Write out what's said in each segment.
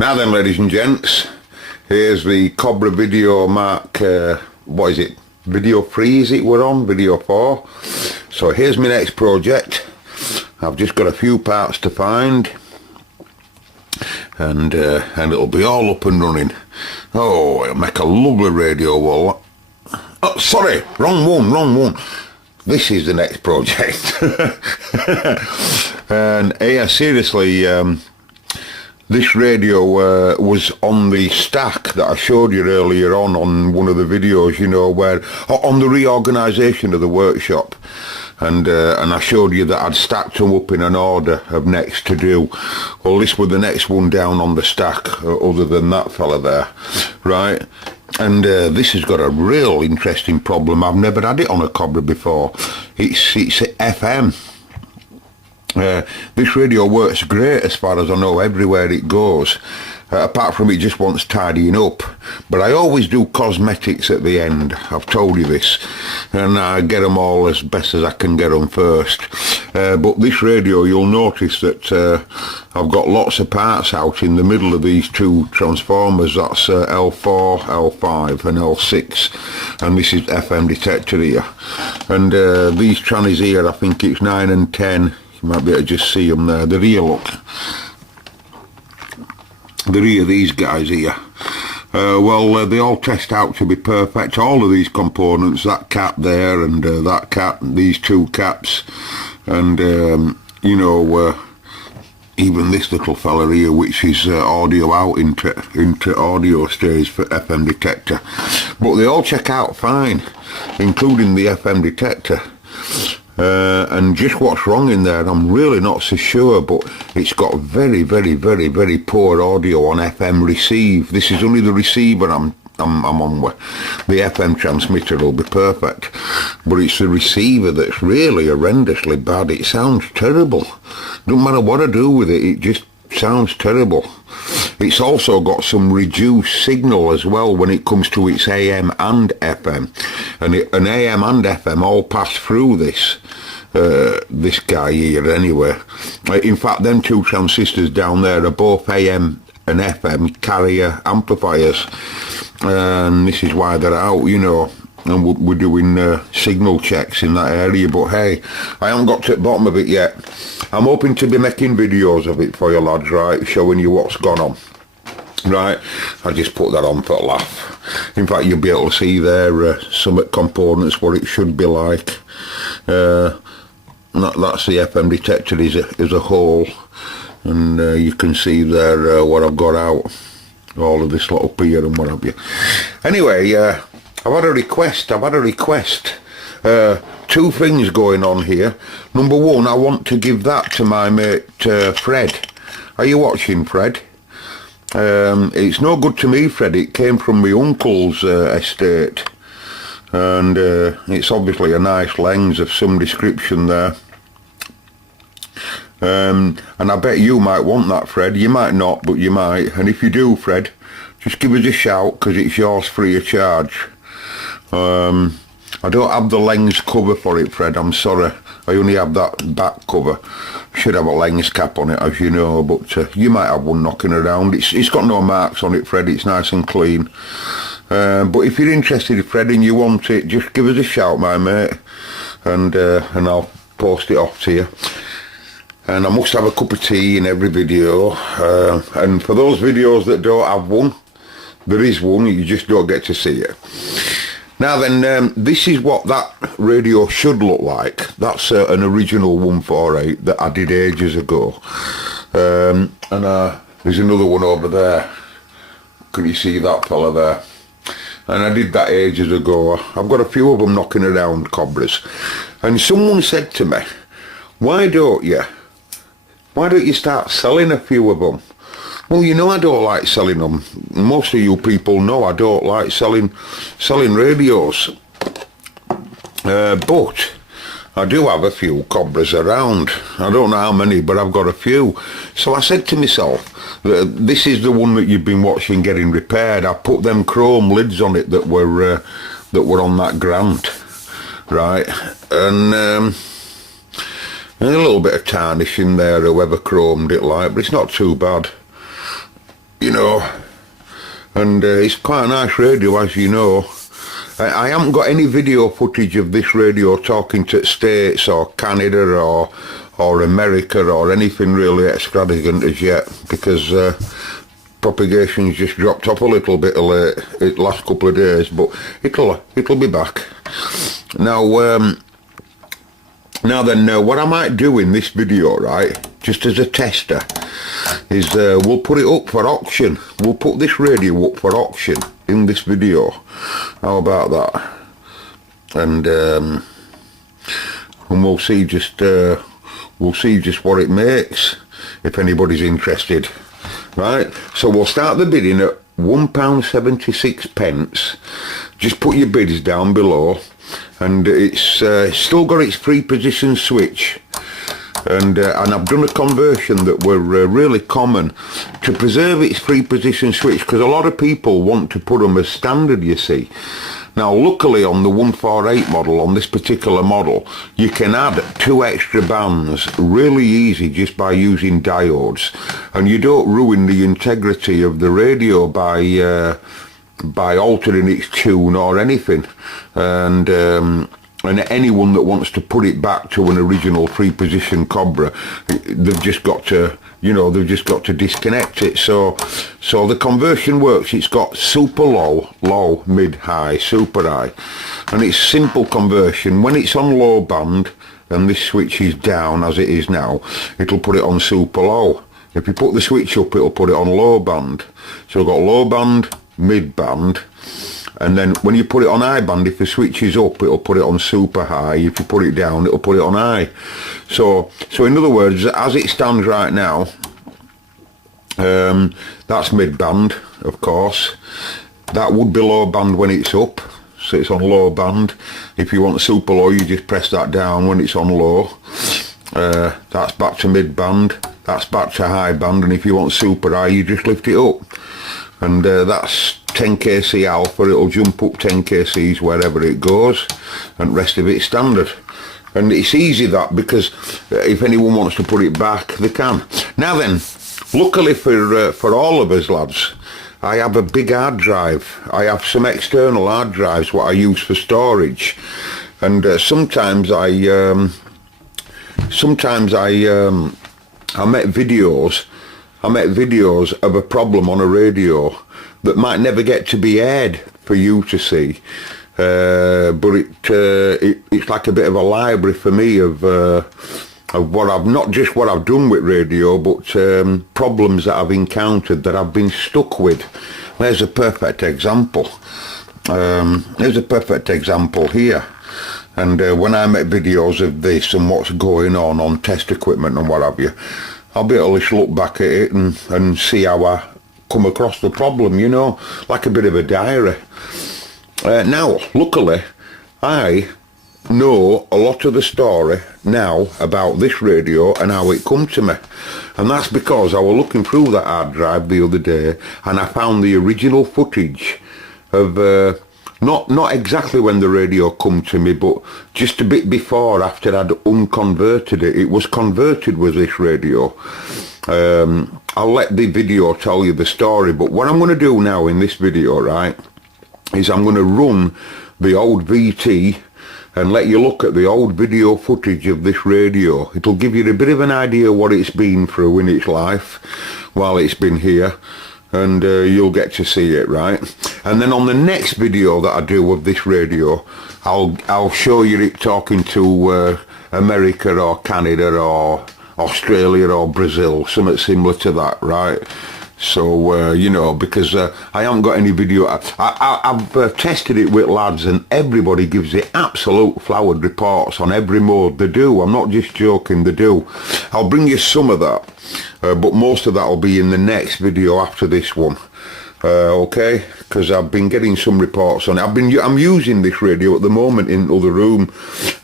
Now then, ladies and gents, here's the COBRA video mark, what is it, video 3 is it we're on, video 4. So here's my next project. I've just got a few parts to find, and it'll be all up and running. Oh, it'll make a lovely radio wall. Oh, sorry, wrong one. This is the next project. And yeah, seriously, this radio was on the stack that I showed you earlier on one of the videos, you know, where on the reorganisation of the workshop, and I showed you that I'd stacked them up in an order of next to do. Well, this was the next one down on the stack, other than that fella there, right? And this has got a real interesting problem. I've never had it on a COBRA before. It's FM. This radio works great as far as I know everywhere it goes, apart from it just wants tidying up, but I always do cosmetics at the end. I've told you this, and I get them all as best as I can get them first. But this radio, you'll notice that I've got lots of parts out in the middle of these two transformers. That's L4, L5 and L6, and this is FM detector here, and these trannies here, I think it's 9 and 10. You might be able to just see them there. The rear, look. The rear of these guys here. Well, they all test out to be perfect. All of these components, that cap there and that cap, these two caps, and you know, even this little fella here, which is audio out into audio stage for FM detector. But they all check out fine, including the FM detector. And just what's wrong in there, I'm really not so sure, but it's got very poor audio on FM receive. This is only the receiver I'm on with. The FM transmitter will be perfect, but it's the receiver that's really horrendously bad. It sounds terrible. Don't matter what I do with it, it just sounds terrible. It's also got some reduced signal as well when it comes to its AM and FM, and an AM and FM all pass through this guy here anyway. In fact, them two transistors down there are both AM and FM carrier amplifiers, and this is why they're out, you know, and we're doing signal checks in that area. But hey, I haven't got to the bottom of it yet. I'm hoping to be making videos of it for you lads, right, showing you what's gone on. Right, I just put that on for a laugh. In fact, you'll be able to see there some components, what it should be like. That's the FM detector as a whole, and you can see there what I've got out, all of this lot up here and what have you. Anyway, I've had a request. Two things going on here. Number one, I want to give that to my mate Fred. Are you watching, Fred? It's no good to me, Fred. It came from my uncle's estate, and it's obviously a nice lens of some description there. And I bet you might want that, Fred. You might not, but you might. And if you do, Fred, just give us a shout, because it's yours free of charge. I don't have the lens cover for it, Fred, I'm sorry. I only have that back cover. Should have a lens cap on it, as you know, but you might have one knocking around. It's got no marks on it, Fred. It's nice and clean. But if you're interested, Fred, and you want it, just give us a shout, my mate, and I'll post it off to you. And I must have a cup of tea in every video. And for those videos that don't have one, there is one, you just don't get to see it. Now then, this is what that radio should look like. That's an original 148 that I did ages ago. And there's another one over there. Can you see that fella there? And I did that ages ago. I've got a few of them knocking around, COBRAs. And someone said to me, why don't you start selling a few of them? Well, you know I don't like selling them. Most of you people know I don't like selling radios. But I do have a few COBRAs around. I don't know how many, but I've got a few. So I said to myself, this is the one that you've been watching getting repaired. I put them chrome lids on it that were on that grant, right? And a little bit of tarnish in there, whoever chromed it like, but it's not too bad. you know, and it's quite a nice radio, as you know. I haven't got any video footage of this radio talking to States or Canada or America or anything really extravagant as yet, because propagation's just dropped off a little bit late the last couple of days, but it'll be back. Now then, what I might do in this video, right, just as a tester, is we'll put it up for auction. We'll put this radio up for auction in this video. How about that? And we'll see just what it makes, if anybody's interested. Right, so we'll start the bidding at £1.76. Just put your bids down below, and it's still got its 3-position switch, and I've done a conversion that were really common to preserve its 3-position switch, because a lot of people want to put them as standard, you see. Now luckily on the 148 model, on this particular model, you can add 2 extra bands really easy just by using diodes, and you don't ruin the integrity of the radio by altering its tune or anything. And anyone that wants to put it back to an original 3-position COBRA, they've just got to, you know, disconnect it. So the conversion works. It's got super low, low, mid, high, super high, and it's simple conversion. When it's on low band and this switch is down as it is now, it'll put it on super low. If you put the switch up, it'll put it on low band. So we've got low band, mid band, and then when you put it on high band, if the switch is up, it'll put it on super high. If you put it down, it'll put it on high. So in other words, as it stands right now, that's mid band, of course. That would be low band when it's up, so it's on low band. If you want super low, you just press that down when it's on low. That's back to mid band, that's back to high band, and if you want super high, you just lift it up. And that's 10 kc alpha. It'll jump up 10 kcs wherever it goes, and the rest of it's standard. And it's easy that, because if anyone wants to put it back, they can. Now then, luckily for all of us lads, I have a big hard drive. I have some external hard drives what I use for storage, and sometimes I make videos of a problem on a radio that might never get to be aired for you to see, but it's like a bit of a library for me of what I've, not just what I've done with radio, but problems that I've encountered that I've been stuck with. There's a perfect example. There's a perfect example here. And when I make videos of this and what's going on test equipment and what have you, I'll be able to look back at it and see how I come across the problem, you know, like a bit of a diary. Now, luckily, I know a lot of the story now about this radio and how it come to me. And that's because I was looking through that hard drive the other day, and I found the original footage of not exactly when the radio come to me, but just a bit before, after I'd unconverted it. It was converted with this radio. I'll let the video tell you the story, but what I'm going to do now in this video, right, is I'm going to run the old VT and let you look at the old video footage of this radio. It'll give you a bit of an idea what it's been through in its life while it's been here, and you'll get to see it, right? And then on the next video that I do of this radio, I'll show you it talking to America or Canada or Australia or Brazil, something similar to that, right? So you know, because I haven't got any video. I've tested it with lads, and everybody gives it absolute flowered reports on every mode. They do. I'm not just joking, they do. I'll bring you some of that, but most of that will be in the next video after this one. Okay, because I've been getting some reports on it. I'm using this radio at the moment in the other room.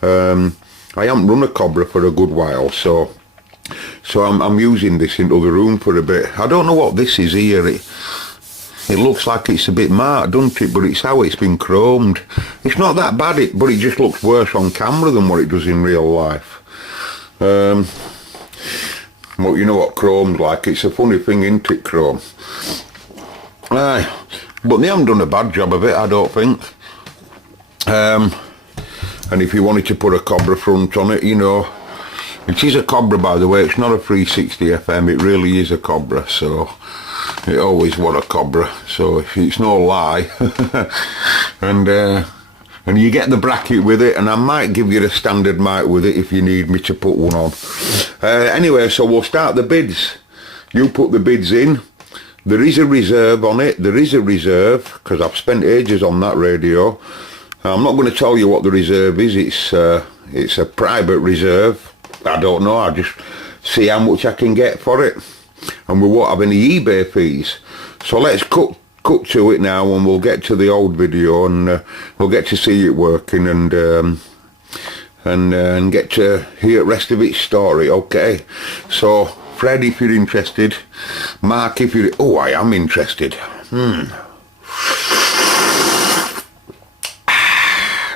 I haven't run a COBRA for a good while, so I'm using this in the other room for a bit. I don't know what this is here. It looks like it's a bit marked, doesn't it? But it's how it's been chromed. It's not that bad, but it just looks worse on camera than what it does in real life. Well, you know what chrome's like. It's a funny thing, isn't it, chrome? But they haven't done a bad job of it, I don't think. And if you wanted to put a COBRA front on it, you know, it is a COBRA, by the way. It's not a 360 FM. It really is a COBRA. So it always was a COBRA. So it's no lie. And you get the bracket with it, and I might give you the standard mic with it if you need me to put one on. Anyway, so we'll start the bids. You put the bids in. There is a reserve on it. There is a reserve, because I've spent ages on that radio. I'm not going to tell you what the reserve is. It's a private reserve. I don't know. I'll just see how much I can get for it. And we won't have any eBay fees. So let's cut to it now, and we'll get to the old video, and we'll get to see it working, and get to hear the rest of its story. Okay, so Fred, if you're interested, Mark, if you're... Oh, I am interested.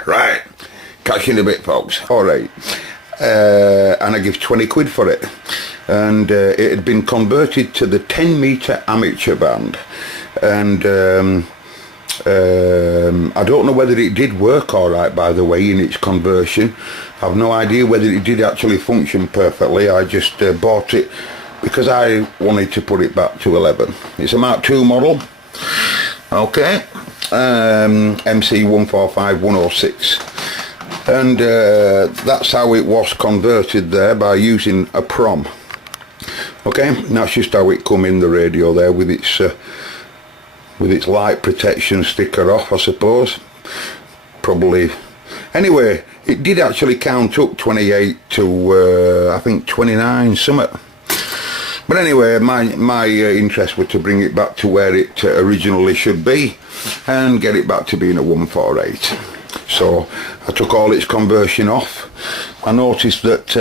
Right, catch you in a bit, folks. All right, and I give 20 quid for it, and it had been converted to the 10-metre amateur band. And I don't know whether it did work all right, by the way, in its conversion. I've no idea whether it did actually function perfectly. I just bought it because I wanted to put it back to 11. It's a Mark II model. Okay, MC 145106, and that's how it was converted there, by using a prom. Okay, that's just how it come in the radio there, with its light protection sticker off, I suppose. Probably. Anyway, it did actually count up 28 to I think 29 something. But anyway, my interest was to bring it back to where it originally should be, and get it back to being a 148. So I took all its conversion off. I noticed that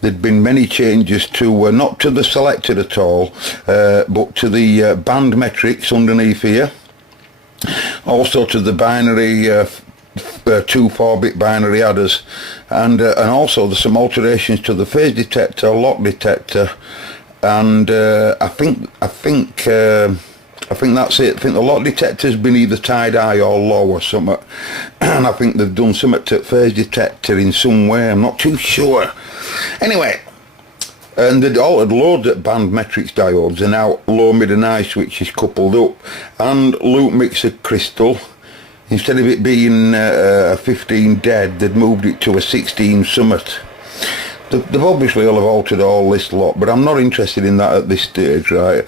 there'd been many changes to, not to the selector at all, but to the band metrics underneath here. Also to the binary, 2 4-bit binary adders, and also there's some alterations to the phase detector, lock detector, and I think that's it. I think the lock detector's been either tied high or low or something, and I think they've done something to the phase detector in some way. I'm not too sure. Anyway, and they'd altered loads of band metrics diodes, and now low, mid and high switches coupled up, and loop mixer crystal. Instead of it being a 15 dead, they'd moved it to a 16 summit. They've obviously all have altered all this lot, but I'm not interested in that at this stage, right?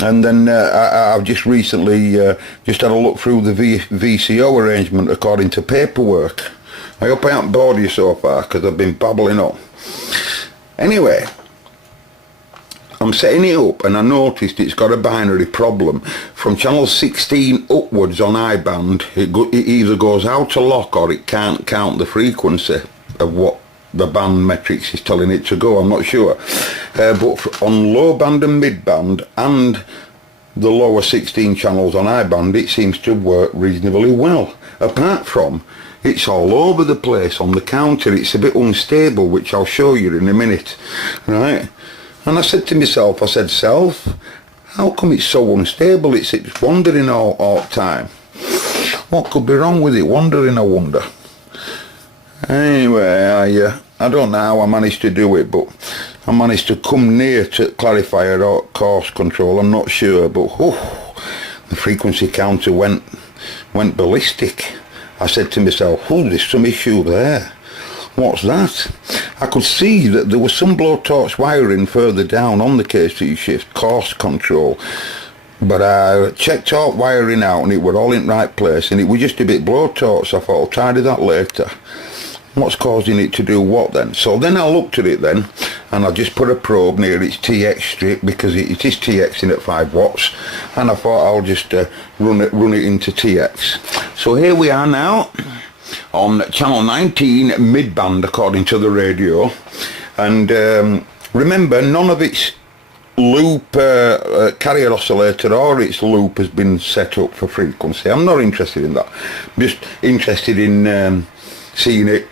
And then I've just recently just had a look through the VCO arrangement according to paperwork. I hope I haven't bored you so far, because I've been babbling on. Anyway, I'm setting it up, and I noticed it's got a binary problem. From channel 16 upwards on I-band, it either goes out of lock, or it can't count the frequency of what the band metrics is telling it to go. I'm not sure, but on low band and mid band and the lower 16 channels on I-band, it seems to work reasonably well. Apart from, it's all over the place on the counter. It's a bit unstable, which I'll show you in a minute, right? And I said to myself, I said, self, how come it's so unstable? It's wandering all the time. What could be wrong with it? Wandering, I wonder. Anyway, I don't know how I managed to do it, but I managed to come near to clarifier or course control. I'm not sure, but the frequency counter went ballistic. I said to myself, there's some issue there. What's that? I could see that there was some blowtorch wiring further down on the KC shift course control, but I checked all wiring out, and it were all in the right place, and it was just a bit blowtorch. So I thought I'll tidy that later. What's causing it to do what then? So then I looked at it then, and I just put a probe near its TX strip, because it is TXing at 5 watts, and I thought I'll just run it into TX. So here we are now on channel 19 mid-band according to the radio, and remember, none of its loop carrier oscillator or its loop has been set up for frequency. I'm not interested in that. I'm just interested in seeing it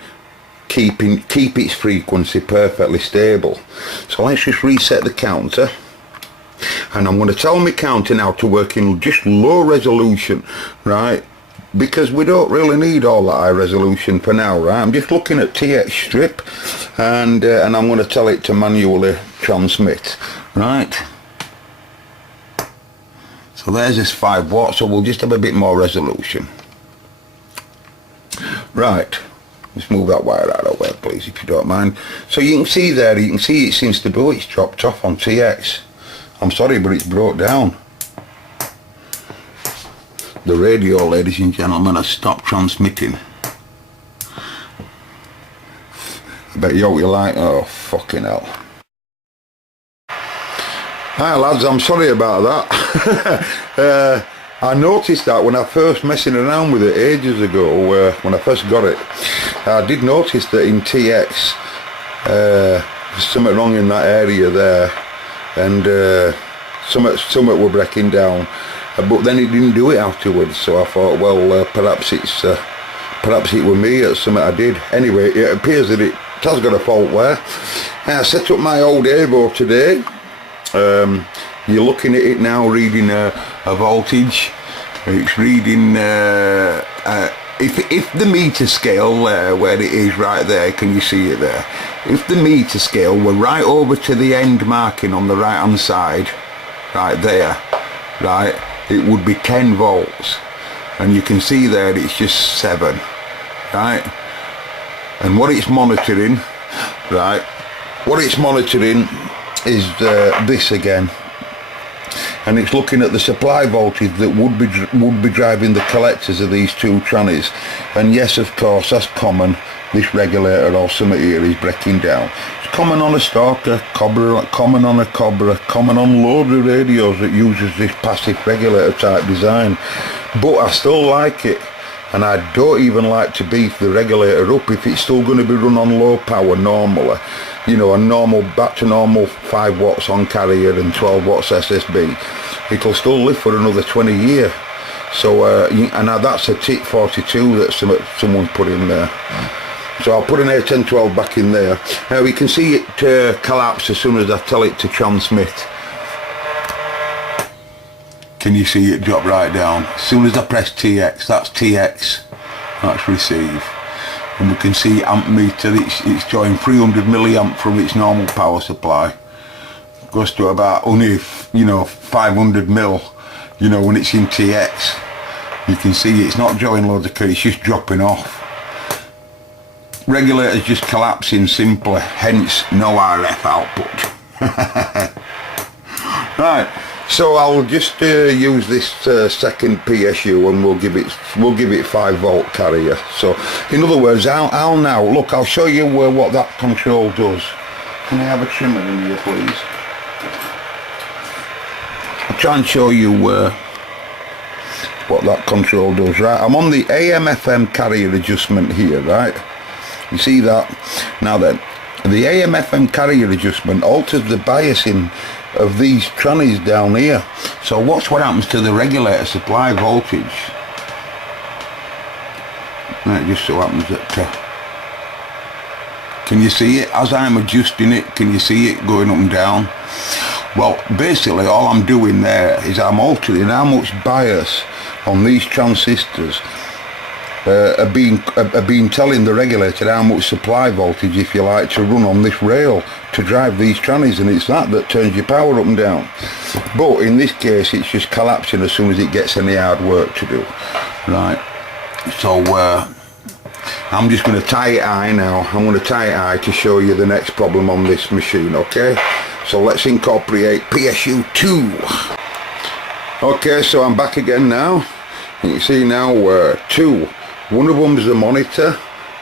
keep its frequency perfectly stable. So let's just reset the counter, and I'm going to tell my counter now to work in just low resolution, right? Because we don't really need all that high resolution for now, right? I'm just looking at TX strip, and I'm going to tell it to manually transmit, right? So there's this 5 watts, so we'll just have a bit more resolution. Right, let's move that wire out of the way, please, if you don't mind. So you can see there, you can see it seems to be, it's dropped off on TX. I'm sorry, but it's broke down. The radio, ladies and gentlemen, has stopped transmitting. I bet you hope you like, oh fucking hell. Hi lads, I'm sorry about that. I noticed that when I first messing around with it ages ago, when I first got it, I did notice that in TX, there's something wrong in that area there, and something were breaking down. But then it didn't do it afterwards, so I thought, well, perhaps it were me or something I did. Anyway, it appears that it has got a fault there. I set up my old Evo today. You're looking at it now, reading a voltage. It's reading, if the meter scale where it is right there, can you see it there? If the meter scale were right over to the end marking on the right hand side, right there, right, it would be 10 volts, and you can see there it's just 7, right? And what it's monitoring, right, what it's monitoring is this again, and it's looking at the supply voltage that would be driving the collectors of these two trannies. And yes, of course, that's common. This regulator or something here is breaking down. It's common on a Stalker, COBRA, common on a COBRA, common on loads of radios that uses this passive regulator type design. But I still like it, and I don't even like to beef the regulator up if it's still going to be run on low power normally. You know, a normal, back to normal 5 watts on carrier and 12 watts SSB. It'll still live for another 20 years. So, and that's a TIT 42 that someone's put in there. So I'll put an A1012 back in there. Now you can see it collapse as soon as I tell it to transmit. Can you see it drop right down? As soon as I press TX, that's TX, that's receive. And we can see amp meter, it's drawing 300 milliamp from its normal power supply. It goes to about only, 500 mil, when it's in TX. You can see it's not drawing loads of current, it's just dropping off. Regulator's just collapsing simply, hence no RF output. Right, so I'll just use this second PSU, and we'll give it 5 volt carrier. So in other words, I'll now look. I'll show you what that control does. Can I have a trimmer in here, please? I'll try and show you what that control does. Right, I'm on the AM/FM carrier adjustment here, right? You see that? Now then, the AM/FM carrier adjustment alters the biasing of these trannies down here. So watch what happens to the regulator supply voltage. Now it just so happens that can you see it as I'm adjusting it? Can you see it going up and down? Well, basically all I'm doing there is I'm altering how much bias on these transistors are being telling the regulator how much supply voltage, if you like, to run on this rail to drive these trannies, and it's that turns your power up and down. But in this case it's just collapsing as soon as it gets any hard work to do. Right, so I'm just going to tie it high now. I'm going to tie it high to show you the next problem on this machine, okay? So let's incorporate PSU 2. Okay, so I'm back again now. You can see now 2. One of them is the monitor,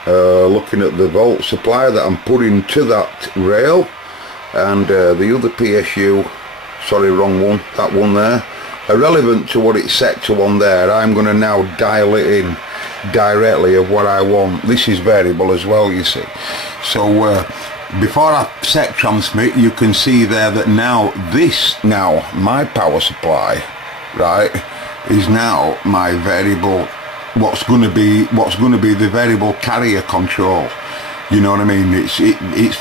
looking at the volt supply that I'm putting to that rail, and the other PSU, sorry, wrong one, that one there, irrelevant to what it's set to on there. I'm going to now dial it in directly of what I want. This is variable as well, you see. So before I set transmit, you can see there that now my power supply, right, is now my variable, what's going to be the variable carrier control. You know what I mean? It's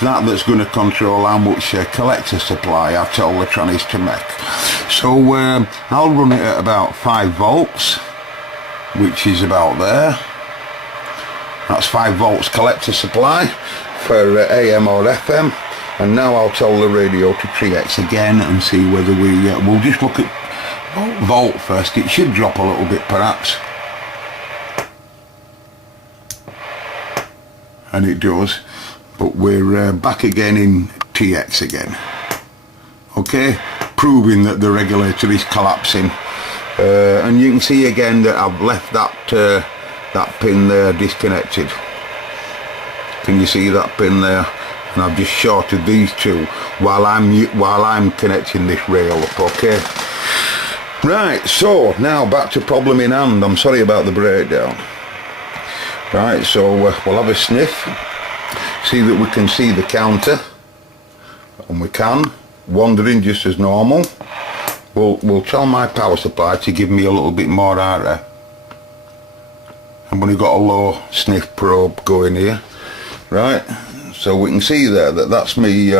that that's going to control how much collector supply I tell the trannies to make. So I'll run it at about 5 volts, which is about there. That's 5 volts collector supply for AM or FM. And now I'll tell the radio to 3X again and see whether we'll just look at volt first. It should drop a little bit perhaps. And it does, but we're back again in TX again. Okay, proving that the regulator is collapsing. And you can see again that I've left that pin there disconnected. Can you see that pin there? And I've just shorted these two while I'm connecting this rail up. Okay. Right. So now back to problem in hand. I'm sorry about the breakdown. Right. So we'll have a sniff. See that we can see the counter, and we can wandering just as normal. We'll tell my power supply to give me a little bit more RF. I've only got a low sniff probe going here. Right. So we can see there that that's me.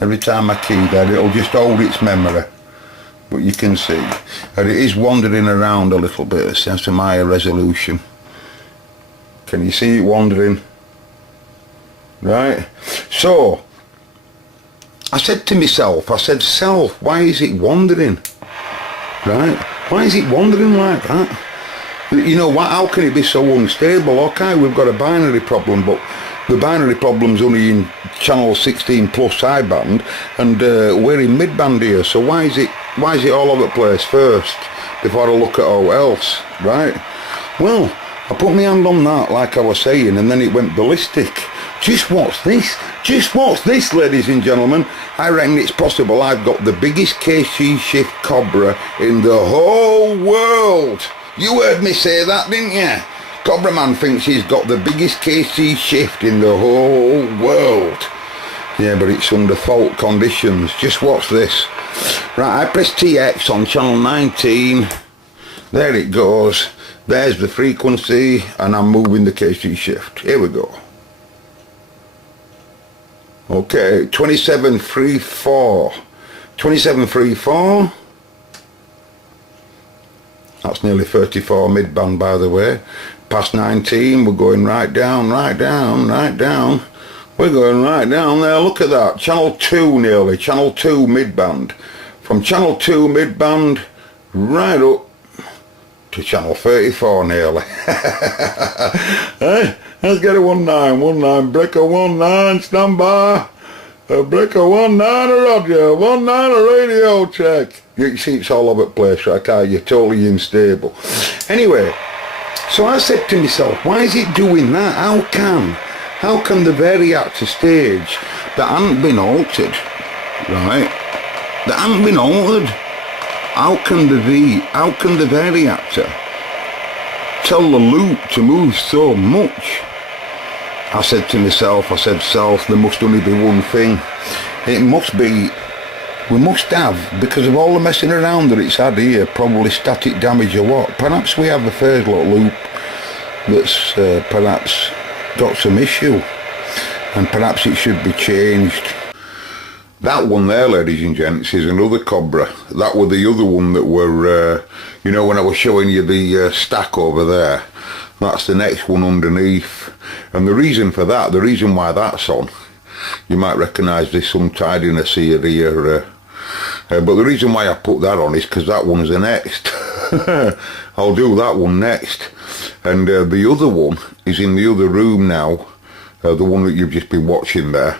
Every time I key that, it'll just hold its memory. But you can see, and it is wandering around a little bit. It seems to my resolution. Can you see it wandering? Right. So I said to myself, I said, self, why is it wandering? Right. Why is it wandering like that? You know what? How can it be so unstable? Okay, we've got a binary problem, but the binary problem's only in channel 16 plus sideband, and we're in midband here. So why is it all over the place first before I look at all else? Right? Well, I put my hand on that, like I was saying, and then it went ballistic. Just watch this. Just watch this, ladies and gentlemen. I reckon it's possible I've got the biggest KC shift COBRA in the whole world. You heard me say that, didn't you? Cobra Man thinks he's got the biggest KC shift in the whole world. Yeah, but it's under fault conditions. Just watch this. Right, I press TX on channel 19. There it goes. There's the frequency, and I'm moving the KC shift. Here we go. Okay, 2734. 2734. That's nearly 34 midband, by the way. Past 19, we're going right down, right down, right down. We're going right down there. Look at that. Channel 2 nearly. Channel 2 midband. From channel 2 midband right up to channel 34 nearly. Hey, let's get a 19, breaker 19, stand by. Breaker 19, roger, 19 radio check. You can see it's all over the place, right? You're totally unstable. Anyway, so I said to myself, why is it doing that? How can the variactor stage that hasn't been altered, right? That hasn't been altered. How can the variactor tell the loop to move so much? I said to myself, self, there must only be one thing. It must be, we must have, because of all the messing around that it's had here, probably static damage or what. Perhaps we have a phase lock loop that's perhaps got some issue, and perhaps it should be changed. That one there, ladies and gents, is another COBRA. That was the other one that were, you know, when I was showing you the stack over there. That's the next one underneath. And the reason for that, the reason why that's on, you might recognise there's some tidiness here. But the reason why I put that on is because that one's the next. I'll do that one next. And the other one is in the other room now, the one that you've just been watching there.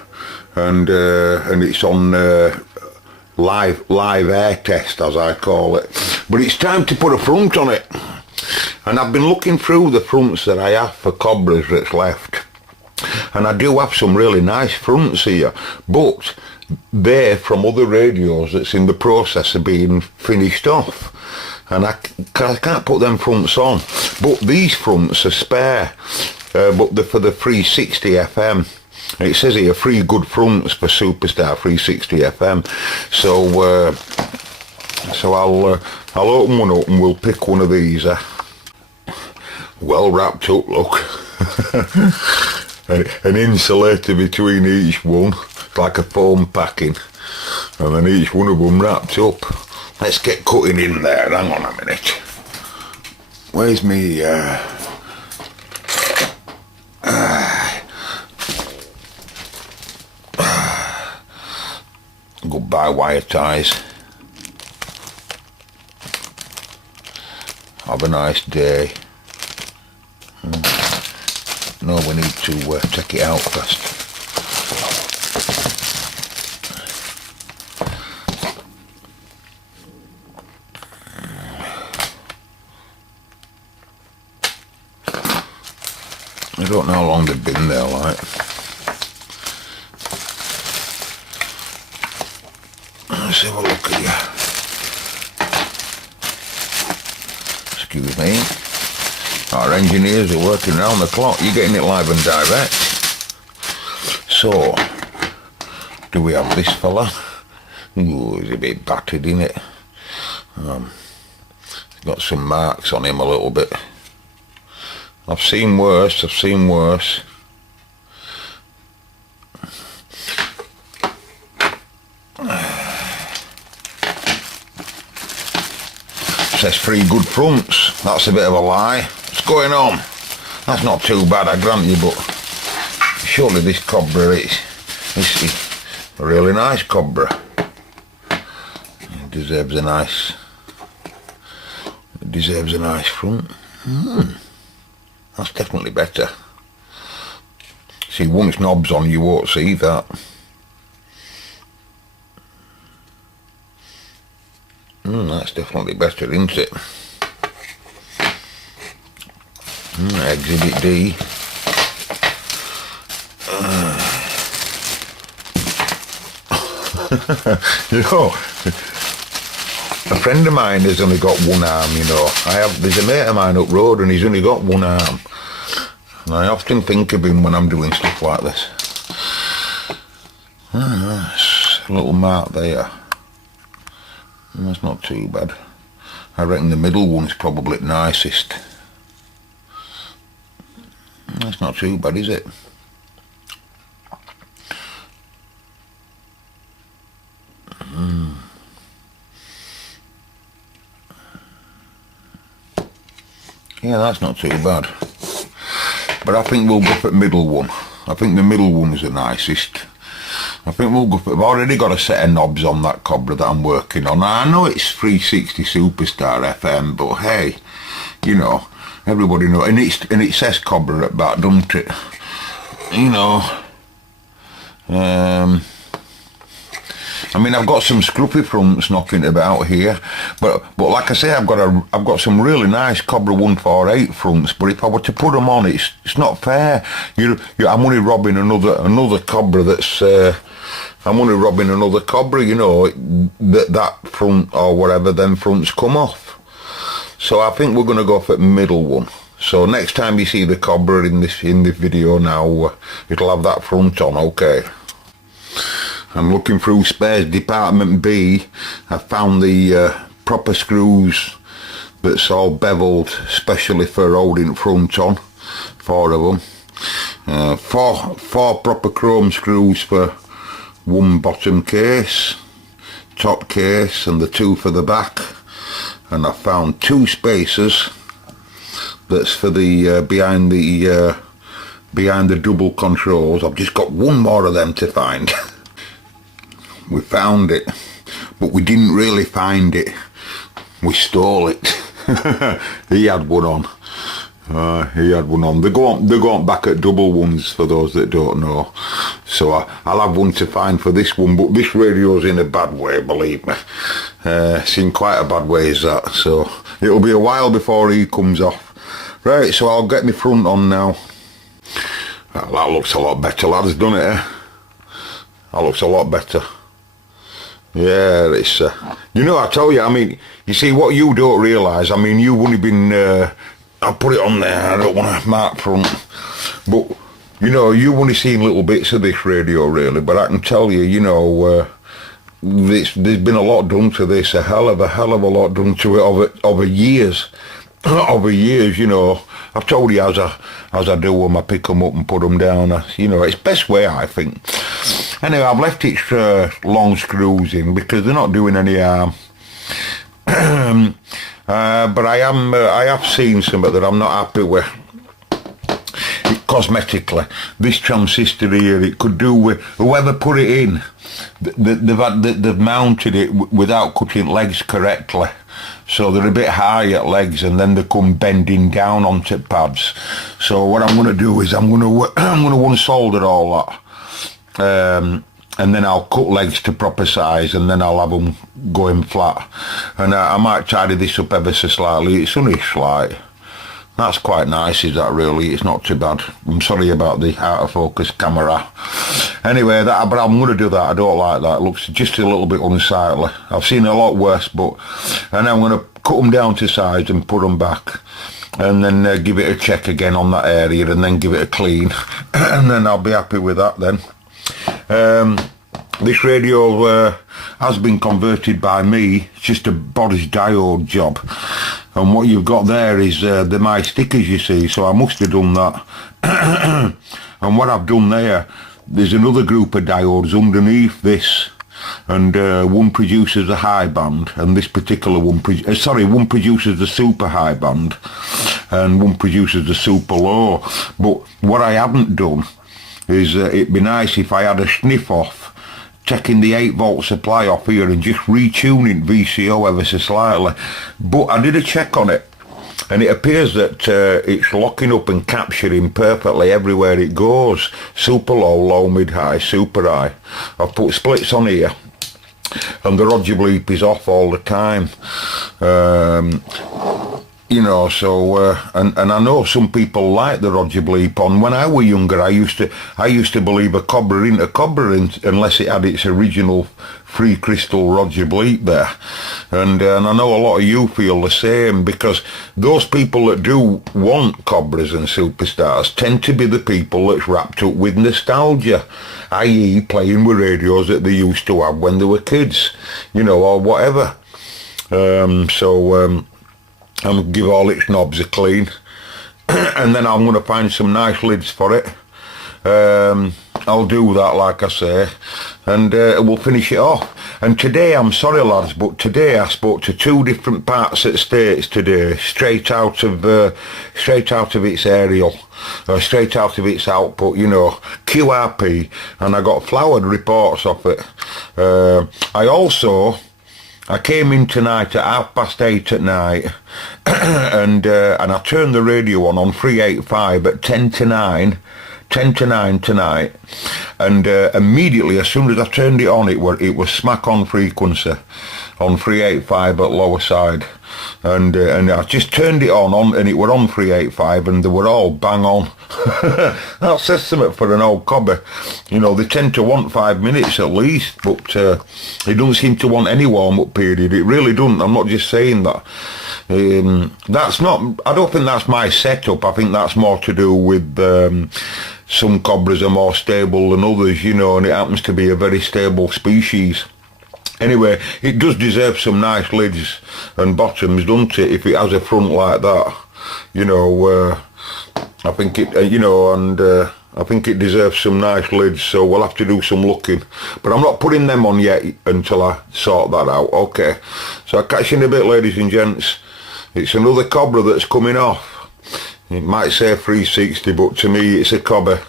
And it's on live air test, as I call it. But it's time to put a front on it. And I've been looking through the fronts that I have for COBRAs that's left, and I do have some really nice fronts here, but they're from other radios that's in the process of being finished off, and I can't put them fronts on. But these fronts are spare, but they're for the 360 FM. It says here 3 good fronts for Superstar 360 FM. So I'll open one up and we'll pick one of these. Well wrapped up, look. An insulator between each one. It's like a foam packing. And then each one of them wrapped up. Let's get cutting in there. Hang on a minute. Where's me... Goodbye wire ties. Have a nice day. No, we need to take it out first. I don't know how long they've been there, like. Let's have a look at you. Excuse me. Our engineers are working round the clock. You're getting it live and direct. So, do we have this fella? Ooh, he's a bit battered, isn't it? Got some marks on him a little bit. I've seen worse, I've seen worse. Says 3 good fronts. That's a bit of a lie. What's going on? That's not too bad, I grant you, but surely this COBRA is a really nice COBRA. It deserves a nice front. That's definitely better. See, once knobs on, you won't see that. That's definitely better, isn't it? Exhibit D. You know, a friend of mine has only got one arm, you know. There's a mate of mine up road and he's only got one arm. And I often think of him when I'm doing stuff like this. Nice. A little mark there. That's not too bad. I reckon the middle one's probably the nicest. That's not too bad, is it? Yeah, that's not too bad. But I think we'll go for the middle one. I think the middle one's the nicest. I think we'll go for... I've already got a set of knobs on that COBRA that I'm working on. I know it's 360 Superstar FM, but hey, you know, everybody knows. And it says COBRA at back, doesn't it? You know. I mean, I've got some scruffy fronts knocking about here, but like I say, I've got some really nice COBRA 148 fronts. But if I were to put them on, it's not fair. I'm only robbing another COBRA that's. I'm only robbing another COBRA. You know, that front or whatever, them fronts come off. So I think we're going to go for the middle one. So next time you see the COBRA in this video now, it'll have that front on. Okay. I'm looking through spares department B. I found the proper screws that's all beveled specially for holding front on. 4 of them. 4 proper chrome screws for one bottom case, top case, and the 2 for the back. And I found 2 spacers that's for the behind the double controls. I've just got 1 more of them to find. We found it, but we didn't really find it. We stole it. He had one on. They go on back at double ones for those that don't know. So I'll have one to find for this one, but this radio's in a bad way, believe me. It's in quite a bad way as that. So it'll be a while before he comes off. Right, so I'll get my front on now. Well, that looks a lot better, lads, doesn't it? Eh? That looks a lot better. Yeah, it's, you know, I tell you, I mean, you see, what you don't realise, I mean, you've only been, I'll put it on there, I don't want to mark front, but, you know, you've only seen little bits of this radio, really, but I can tell you, you know, there's been a lot done to this, a hell of a lot done to it over years, over years, you know. I've told you as I do them, I pick them up and put them down. You know, it's best way, I think. Anyway, I've left its long screws in because they're not doing any harm. But I have seen some that I'm not happy with. Cosmetically, this transistor here, it could do with whoever put it in. They've mounted it without cutting legs correctly, so they're a bit high at legs, and then they come bending down onto pads. So what I'm going to do is I'm going to unsolder all that, and then I'll cut legs to proper size, and then I'll have them going flat. And I might tidy this up ever so slightly. It's only slight. That's quite nice, is that really? It's not too bad. I'm sorry about the out of focus camera. Anyway, but I'm going to do that. I don't like that. It looks just a little bit unsightly. I've seen a lot worse, and I'm going to cut them down to size and put them back. And then give it a check again on that area, and then give it a clean. And then I'll be happy with that then. This radio has been converted by me. It's just a Boris diode job. And what you've got there is my stickers, you see, so I must have done that. And what I've done there's another group of diodes underneath this, and one produces the high band, and this particular one, one produces the super high band, and one produces the super low. But what I haven't done is it'd be nice if I had a sniff off, taking the 8-volt supply off here and just retuning VCO ever so slightly. But I did a check on it, and it appears that it's locking up and capturing perfectly everywhere it goes. Super low, low, mid, high, super high. I've put splits on here, and the Roger bleep is off all the time. You know, so and I know some people like the Roger bleep on. When I was younger, I used to believe a COBRA ain't a COBRA unless it had its original free crystal Roger bleep there. And I know a lot of you feel the same, because those people that do want COBRAs and superstars tend to be the people that's wrapped up with nostalgia, i.e. playing with radios that they used to have when they were kids, you know, or whatever. I'm going to give all its knobs a clean, and then I'm going to find some nice lids for it. I'll do that, like I say, and we'll finish it off. And today, I'm sorry lads, but today I spoke to 2 different parts at States today, straight out of its aerial, straight out of its output, you know, QRP, and I got flowered reports off it. I came in tonight at 8:30 at night, and I turned the radio on 385 at 10 to 9 tonight, and immediately as soon as I turned it on, it was smack on frequency on 385 at lower side, and I just turned it on and it were on 385, and they were all bang on. That says something for an old cobber. You know, they tend to want 5 minutes at least, but it doesn't seem to want any warm-up period. It really doesn't. I'm not just saying that. I don't think that's my setup. I think that's more to do with some cobras are more stable than others, you know, and it happens to be a very stable species. Anyway, it does deserve some nice lids and bottoms, doesn't it, if it has a front like that, you know. I think it, you know, and I think it deserves some nice lids, so we'll have to do some looking. But I'm not putting them on yet until I sort that out. Okay, so I'll catch you in a bit, ladies and gents. It's another COBRA that's coming off. It might say 360, but to me it's a COBRA.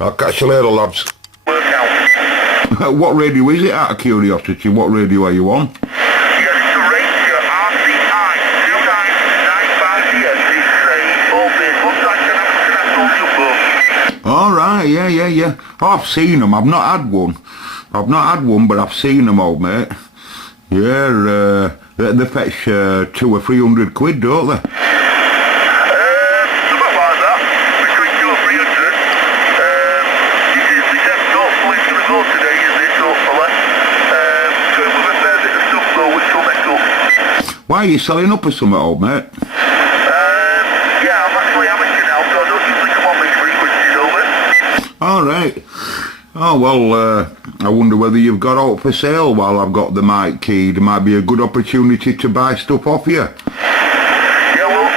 I'll catch you later, lads. What radio is it, out of curiosity? What radio are you on? All right, yeah. Oh, I've seen them. I've not had one, but I've seen them, old mate. Yeah, they fetch 200 or 300 quid, don't they? Something like that, between 200 or 300. They said no police going to go today, is it, hopefully. Going with a fair bit of stuff though, which will mess up. Why are you selling up or something, old mate? Yeah, I'm actually amateur now, so I don't usually come on these frequencies, over. All right. Oh, well, I wonder whether you've got out for sale while I've got the mic keyed. It might be a good opportunity to buy stuff off you. Yeah, well,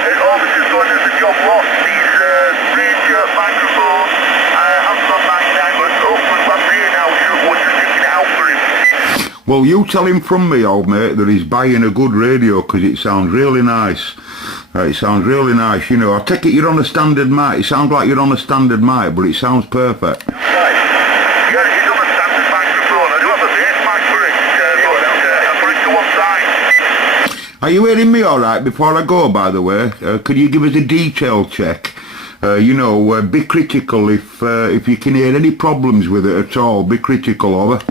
Well, you tell him from me, old mate, that he's buying a good radio because it sounds really nice. It sounds really nice, you know. I take it you're on a standard mic. It sounds like you're on a standard mic, but it sounds perfect. Right. Yeah, he's on a standard microphone. I do have a bass mic for it, but I put it to one side. Are you hearing me all right? Before I go, by the way, could you give us a detailed check? You know, be critical if you can hear any problems with it at all. Be critical, over.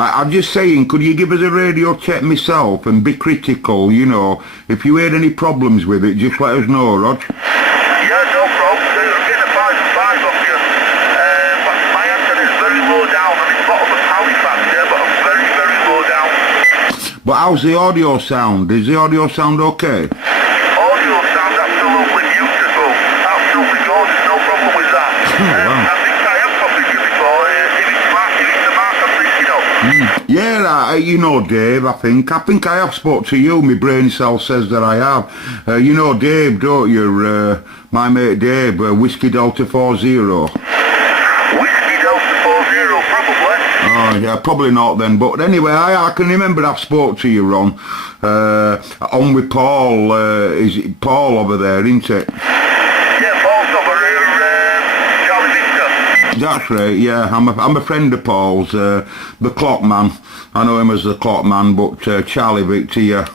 I'm just saying, could you give us a radio check myself and be critical, you know? If you had any problems with it, just let us know, Rog. Yeah, no problem. I'm getting a 5 off you. But my antenna is very low down. I'm in bottom of Halifax there, but I'm very, very low down. But how's the audio sound? Is the audio sound okay? Audio sounds absolutely beautiful. Absolutely gorgeous. No problem with that. Wow. I think I have copied you before. If it's the mark I'm thinking of. Yeah, you know Dave, I think I have spoke to you. My brain cell says that I have. You know Dave, don't you? My mate Dave, Whiskey Delta 40. Whiskey Delta 40, probably. Oh yeah, probably not then. But anyway, I can remember I've spoke to you, Ron. On with Paul. Is it Paul over there, isn't it? Yeah, Paul's over here. Charlie Victor. That's right, yeah. I'm a friend of Paul's, the clock man. I know him as the clock man, but Charlie Victor, yeah.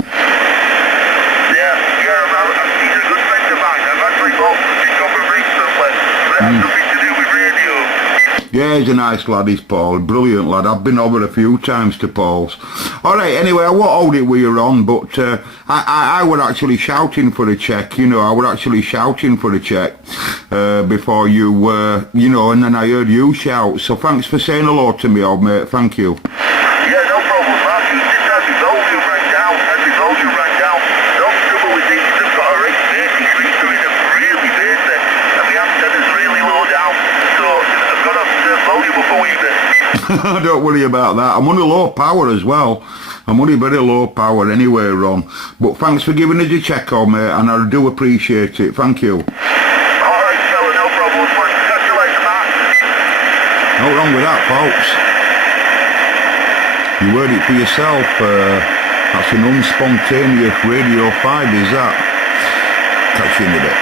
Yeah, he's a good friend of mine. I've actually bought something off him recently, but it has nothing to do with radio. Yeah, he's a nice lad, he's Paul. Brilliant lad. I've been over a few times to Paul's. Alright, anyway, I won't hold it with you on, but I were actually shouting for a check, you know. I were actually shouting for a check before you, you know, and then I heard you shout. So thanks for saying hello to me, old mate. Thank you. Yeah, no problem, Mark. You just had the volume right down. No trouble with these. You've just got a right basic speaker in them, really basic. And the antenna's really low down. So I've got to turn volume up a wee bit. Don't worry about that. I'm only low power as well. I'm only very low power anyway, Ron. But thanks for giving us a check, old mate, and I do appreciate it. Thank you. Alright, fella, no problem. Catch you later, Mark. No wrong with that, folks. You heard it for yourself. That's an unspontaneous Radio 5, is that? Catch you in a bit.